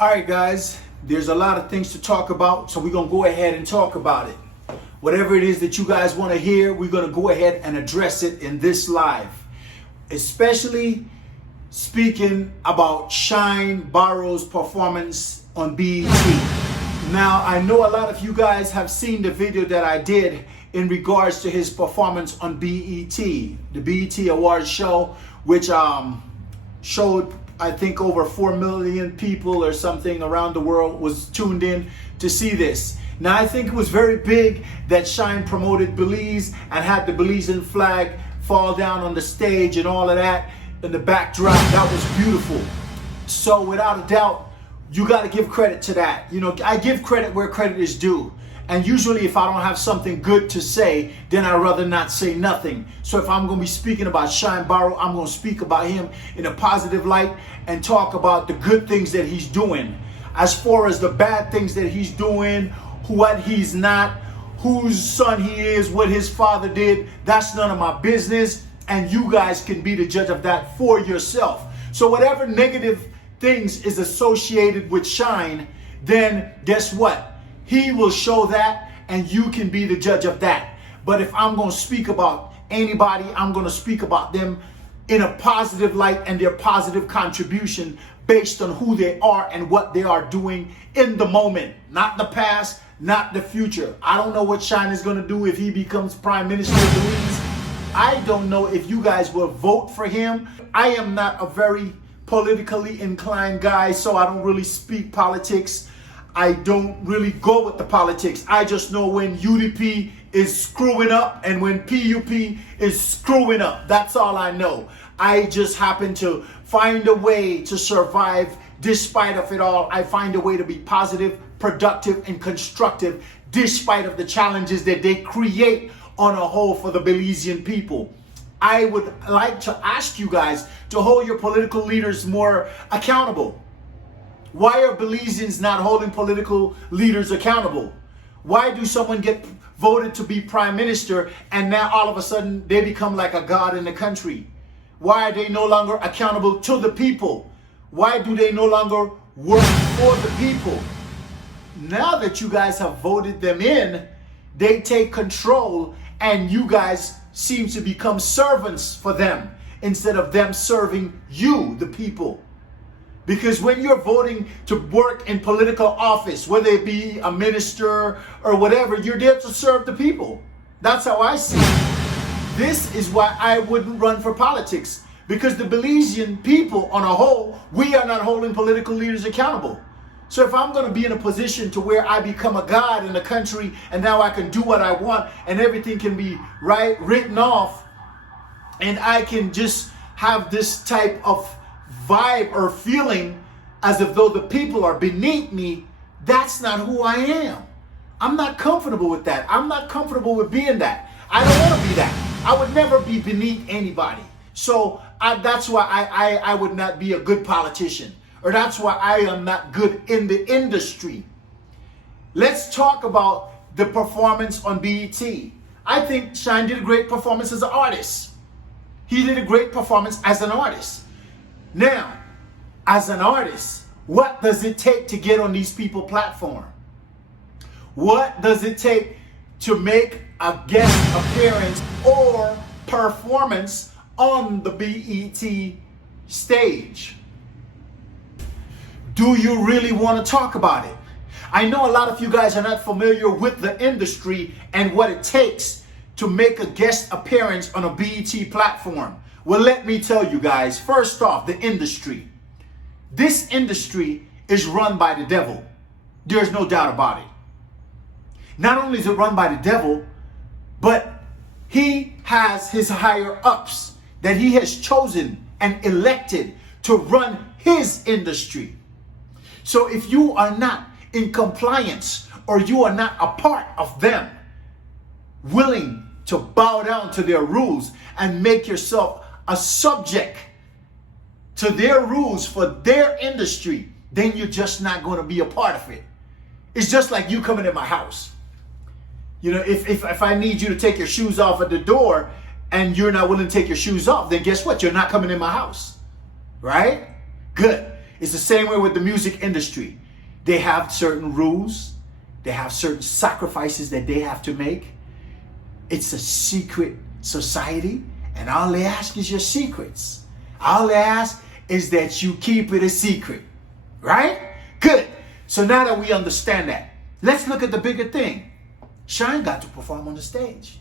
All right, guys, there's a lot of things to talk about, so we're going to go ahead and talk about it. Whatever it is that you guys want to hear, we're going to go ahead and address it in this live. Especially speaking about Shyne Barrow's performance on BET. Now, I know a lot of you guys have seen the video that I did in regards to his performance on BET, the BET Awards show, which showed, I think, over 4 million people or something around the world was tuned in to see this. Now, I think it was very big that Shyne promoted Belize and had the Belizean flag fall down on the stage and all of that in the backdrop. That was beautiful. So without a doubt, you got to give credit to that. You know, I give credit where credit is due. And usually if I don't have something good to say, then I'd rather not say nothing. So if I'm going to be speaking about Shyne Barrow, I'm going to speak about him in a positive light and talk about the good things that he's doing. As far as the bad things that he's doing, what he's not, whose son he is, what his father did, that's none of my business. And you guys can be the judge of that for yourself. So whatever negative things is associated with Shyne, then guess what? He will show that, and you can be the judge of that. But if I'm going to speak about anybody, I'm going to speak about them in a positive light and their positive contribution based on who they are and what they are doing in the moment. Not the past, not the future. I don't know what Shyne is going to do if he becomes Prime Minister of Belize. I don't know if you guys will vote for him. I am not a very politically inclined guy, so I don't really speak politics. I don't really go with the politics. I just know when UDP is screwing up and when PUP is screwing up. That's all I know. I just happen to find a way to survive despite of it all. I find a way to be positive, productive, and constructive despite of the challenges that they create on a whole for the Belizean people. I would like to ask you guys to hold your political leaders more accountable. Why are Belizeans not holding political leaders accountable? Why do someone get voted to be prime minister and now all of a sudden they become like a god in the country? Why are they no longer accountable to the people? Why do they no longer work for the people? Now that you guys have voted them in, they take control and you guys seem to become servants for them instead of them serving you, the people. Because when you're voting to work in political office, whether it be a minister or whatever, you're there to serve the people. That's how I see it. This is why I wouldn't run for politics. Because the Belizean people on a whole, we are not holding political leaders accountable. So if I'm going to be in a position to where I become a god in the country and now I can do what I want and everything can be written off and I can just have this type of vibe or feeling as if though the people are beneath me, that's not who I am. I'm not comfortable with that. I'm not comfortable with being that. I don't want to be that. I would never be beneath anybody. So that's why I would not be a good politician, or that's why I am not good in the industry. Let's talk about the performance on BET. I think Shyne did a great performance as an artist. He did a great performance as an artist. Now, as an artist, what does it take to get on these people's platform? What does it take to make a guest appearance or performance on the BET stage? Do you really want to talk about it? I know a lot of you guys are not familiar with the industry and what it takes to make a guest appearance on a BET platform. Well, let me tell you guys, first off, the industry. This industry is run by the devil. There's no doubt about it. Not only is it run by the devil, but he has his higher ups that he has chosen and elected to run his industry. So if you are not in compliance or you are not a part of them, willing to bow down to their rules and make yourself a subject to their rules for their industry, then you're just not going to be a part of it. It's just like you coming in my house. You know, if I need you to take your shoes off at the door and you're not willing to take your shoes off, then guess what? You're not coming in my house, right? Good. It's the same way with the music industry. They have certain rules. They have certain sacrifices that they have to make. It's a secret society, and all they ask is your secrets. All they ask is that you keep it a secret, right? Good. So now that we understand that, let's look at the bigger thing. Shyne got to perform on the stage.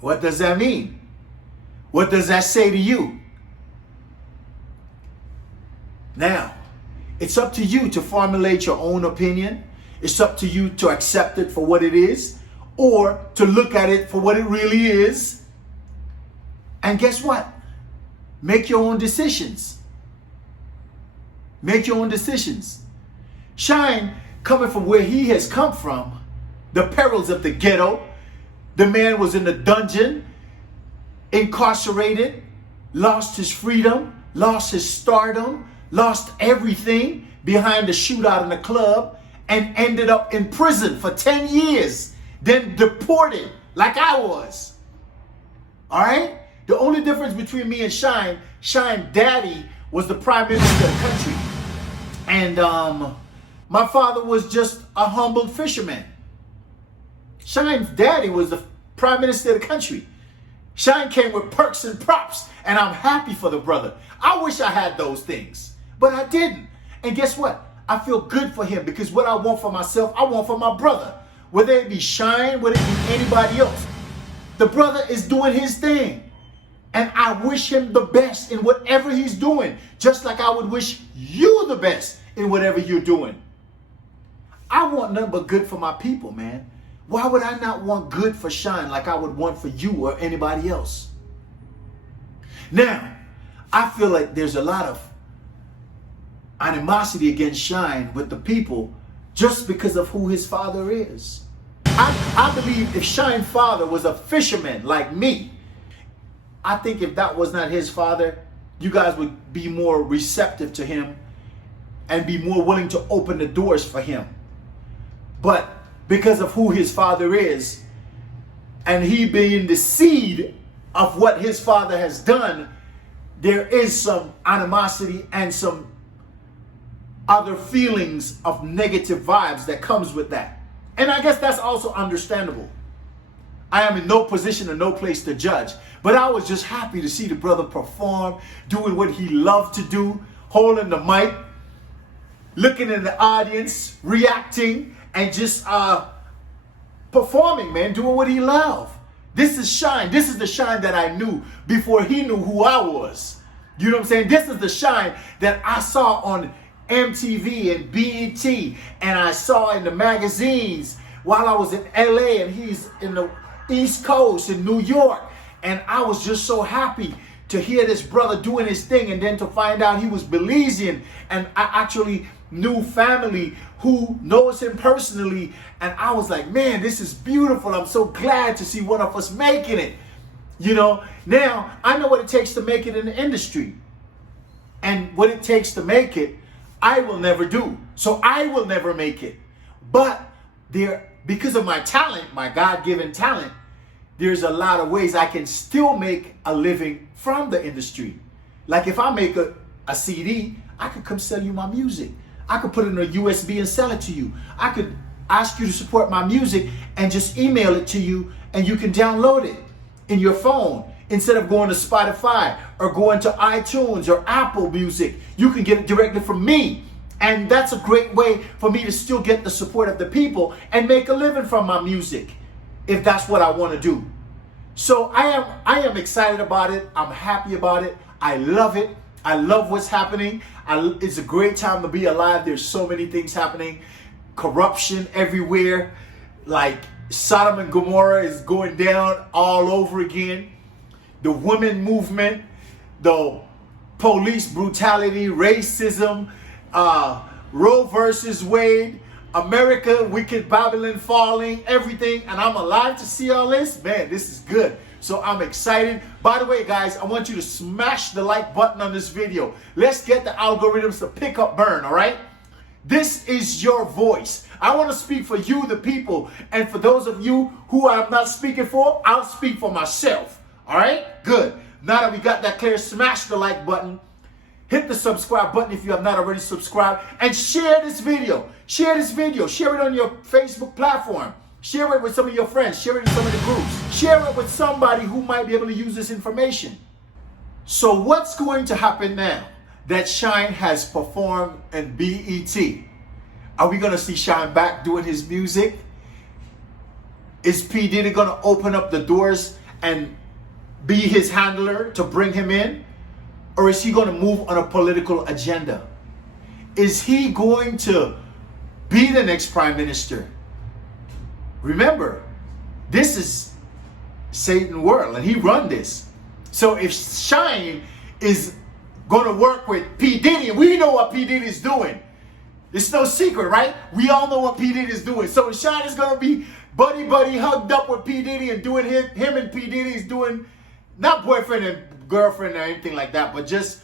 What does that mean? What does that say to you? Now, it's up to you to formulate your own opinion. It's up to you to accept it for what it is, or to look at it for what it really is. And guess what? Make your own decisions. Make your own decisions. Shyne, coming from where he has come from, the perils of the ghetto, the man was in the dungeon, incarcerated, lost his freedom, lost his stardom, lost everything behind the shootout in the club, and ended up in prison for 10 years, then deported like I was. All right? The only difference between me and Shyne daddy was the prime minister of the country. And my father was just a humble fisherman. Shyne's daddy was the prime minister of the country. Shyne came with perks and props, and I'm happy for the brother. I wish I had those things, but I didn't. And guess what? I feel good for him, because what I want for myself, I want for my brother. Whether it be Shyne, whether it be anybody else. The brother is doing his thing. And I wish him the best in whatever he's doing, just like I would wish you the best in whatever you're doing. I want nothing but good for my people, man. Why would I not want good for Shyne like I would want for you or anybody else? Now, I feel like there's a lot of animosity against Shyne with the people just because of who his father is. I believe if Shyne's father was a fisherman like me, I think if that was not his father, you guys would be more receptive to him and be more willing to open the doors for him. But because of who his father is, and he being the seed of what his father has done, there is some animosity and some other feelings of negative vibes that comes with that. And I guess that's also understandable. I am in no position or no place to judge, but I was just happy to see the brother perform, doing what he loved to do, holding the mic, looking in the audience, reacting, and just performing, man, doing what he loved. This is Shyne. This is the Shyne that I knew before he knew who I was. You know what I'm saying? This is the Shyne that I saw on MTV and BET, and I saw in the magazines while I was in LA, and he's in the East Coast in New York. And I was just so happy to hear this brother doing his thing, and then to find out he was Belizean, and I actually knew family who knows him personally, and I was like, man, this is beautiful. I'm so glad to see one of us making it. You know, now I know what it takes to make it in the industry, and what it takes to make it I will never do. So I will never make it. But because of my talent, my God-given talent, there's a lot of ways I can still make a living from the industry. Like if I make a CD, I could come sell you my music. I could put it in a USB and sell it to you. I could ask you to support my music and just email it to you, and you can download it in your phone. Instead of going to Spotify or going to iTunes or Apple Music, you can get it directly from me. And that's a great way for me to still get the support of the people and make a living from my music, if that's what I want to do. So I am excited about it. I'm happy about it. I love it. I love what's happening. It's a great time to be alive. There's so many things happening. Corruption everywhere. Like Sodom and Gomorrah is going down all over again. The women movement, the police brutality, racism, Roe versus Wade, America, wicked Babylon falling, everything. And I'm alive to see all this. Man, this is good. So I'm excited. By the way, guys, I want you to smash the like button on this video. Let's get the algorithms to pick up Berne, all right? This is your voice. I want to speak for you, the people. And for those of you who I'm not speaking for, I'll speak for myself. All right? Good. Now that we got that clear, smash the like button. Hit the subscribe button if you have not already subscribed. And share this video. Share this video. Share it on your Facebook platform. Share it with some of your friends. Share it in some of the groups. Share it with somebody who might be able to use this information. So what's going to happen now that Shyne has performed in BET? Are we going to see Shyne back doing his music? Is P. Diddy going to open up the doors and be his handler to bring him in? Or is he going to move on a political agenda? Is he going to be the next prime minister? Remember, this is Satan's world and he run this. So if Shyne is going to work with P. Diddy, and we know what P. Diddy is doing. It's no secret, right? We all know what P. Diddy is doing. So if Shyne is going to be buddy hugged up with P. Diddy and doing him and P. Diddy is doing, not boyfriend and girlfriend or anything like that, but just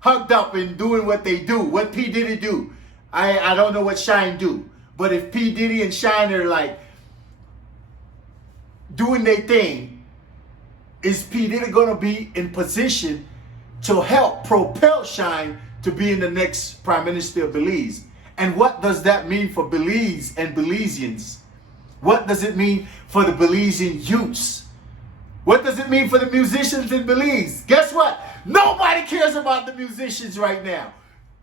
hugged up and doing what they do, what P. Diddy do. I don't know what Shyne do. But if P. Diddy and Shyne are like doing their thing, is P. Diddy going to be in position to help propel Shyne to being the next Prime Minister of Belize? And what does that mean for Belize and Belizeans? What does it mean for the Belizean youths? What does it mean for the musicians in Belize? Guess what? Nobody cares about the musicians right now.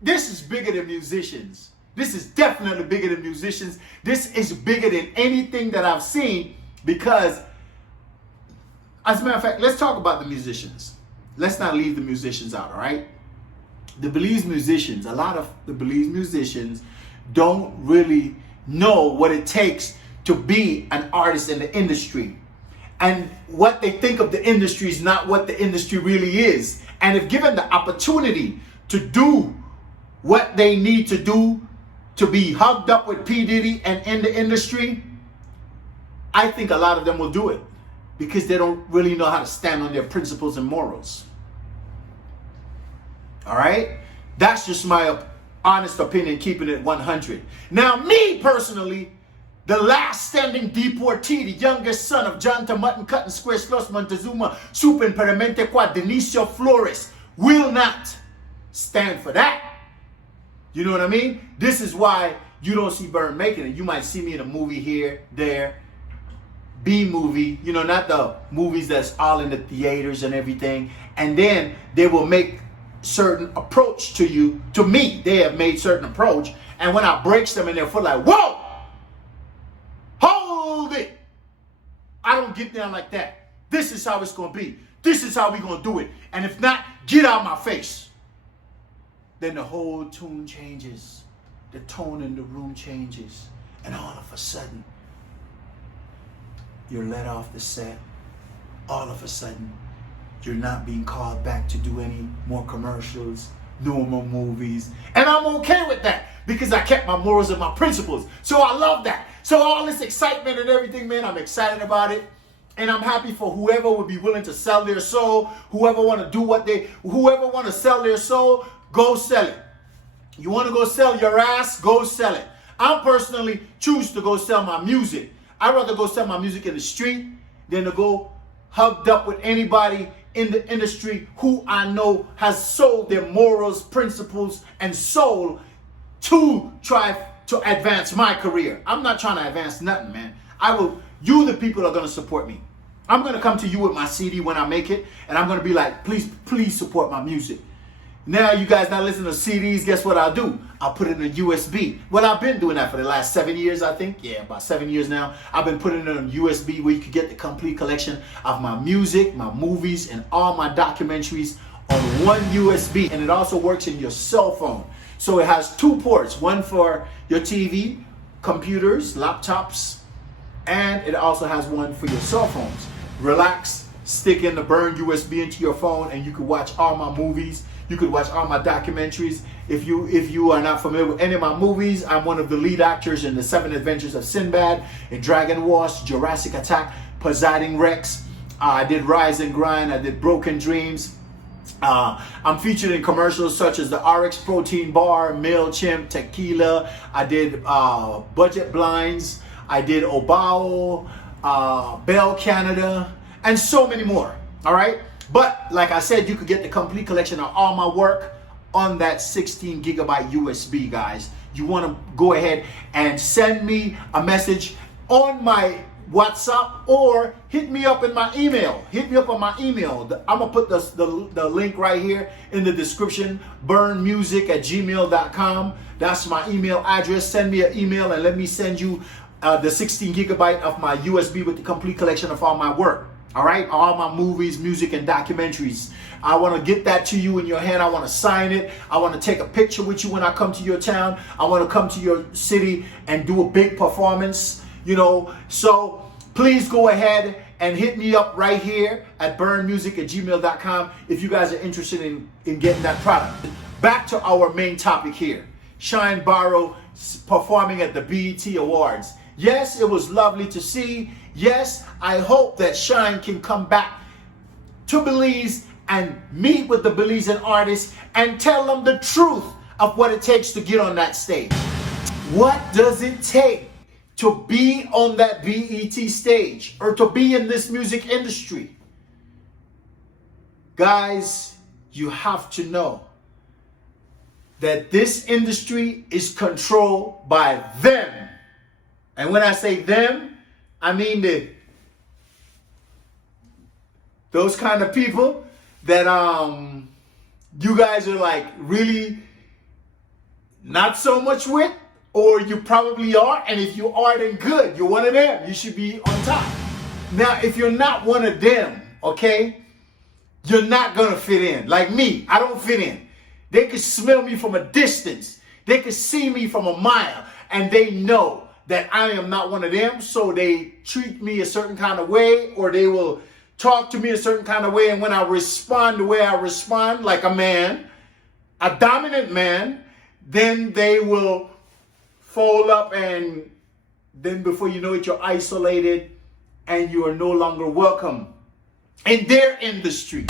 This is bigger than musicians. This is definitely bigger than musicians. This is bigger than anything that I've seen because, as a matter of fact, let's talk about the musicians. Let's not leave the musicians out, all right? The Belize musicians, a lot of the Belize musicians don't really know what it takes to be an artist in the industry. And what they think of the industry is not what the industry really is. And if given the opportunity to do what they need to do to be hugged up with P. Diddy and in the industry, I think a lot of them will do it because they don't really know how to stand on their principles and morals. All right? That's just my honest opinion, keeping it 100. Now, me personally, the last standing deportee, the youngest son of John Tamutton, Cutting Square, Schloss Montezuma, Superimperimente Qua, Denicio Flores, will not stand for that. You know what I mean? This is why you don't see Berne making it. You might see me in a movie here, there, B movie, you know, not the movies that's all in the theaters and everything. And then they will make certain approach to you. To me, they have made certain approach. And when I breaks them in their foot, like, whoa! Hold it! I don't get down like that. This is how it's going to be. This is how we're going to do it. And if not, get out my face. Then the whole tune changes. The tone in the room changes. And all of a sudden, you're let off the set. All of a sudden, you're not being called back to do any more commercials, no more movies. And I'm okay with that because I kept my morals and my principles. So I love that. So all this excitement and everything, man, I'm excited about it. And I'm happy for whoever would be willing to sell their soul, whoever want to do whoever want to sell their soul, go sell it. You want to go sell your ass, go sell it. I personally choose to go sell my music. I'd rather go sell my music in the street than to go hugged up with anybody in the industry who I know has sold their morals, principles, and soul to try to advance my career. I'm not trying to advance nothing, man. You the people are going to support me. I'm going to come to you with my CD when I make it, and I'm going to be like, please support my music. Now you guys not listening to CDs, guess what I'll do? I'll put it in a USB. Well, I've been doing that for the last 7 years, I think. Yeah, about 7 years now. I've been putting it in a USB where you can get the complete collection of my music, my movies, and all my documentaries on one USB. And it also works in your cell phone. So it has 2 ports, one for your TV, computers, laptops, and it also has one for your cell phones. Relax, stick in the Berne USB into your phone, and you can watch all my movies. You could watch all my documentaries. If you are not familiar with any of my movies, I'm one of the lead actors in The 7 Adventures of Sinbad, in Dragon Wars, Jurassic Attack, Poseidon Rex. I did Rise and Grind. I did Broken Dreams. I'm featured in commercials such as the RX Protein Bar, MailChimp, Tequila. I did Budget Blinds. I did Obao, Bell Canada, and so many more. All right? But like I said, you could get the complete collection of all my work on that 16 gigabyte USB, guys. You want to go ahead and send me a message on my WhatsApp or hit me up in my email. Hit me up on my email. I'm going to put the link right here in the description, burnmusic@gmail.com. That's my email address. Send me an email and let me send you the 16 gigabyte of my USB with the complete collection of all my work. All right, all my movies, music, and documentaries. I want to get that to you in your hand. I want to sign it. I want to take a picture with you when I come to your town. I want to come to your city and do a big performance, you know. So please go ahead and hit me up right here at burnmusic@gmail.com if you guys are interested in getting that product. Back to our main topic here. Shyne Barrow performing at the BET Awards. Yes, it was lovely to see. Yes, I hope that Shyne can come back to Belize and meet with the Belizean artists and tell them the truth of what it takes to get on that stage. What does it take to be on that BET stage or to be in this music industry? Guys, you have to know that this industry is controlled by them. And when I say them, I mean those kind of people that you guys are like really not so much with, or you probably are, and if you are, then good. You're one of them. You should be on top. Now, if you're not one of them, okay, you're not gonna fit in. Like me, I don't fit in. They could smell me from a distance. They could see me from a mile, and they know that I am not one of them, so they treat me a certain kind of way, or they will talk to me a certain kind of way, and when I respond the way I respond, like a man, a dominant man, then they will fold up, and then before you know it, you're isolated, and you are no longer welcome in their industry.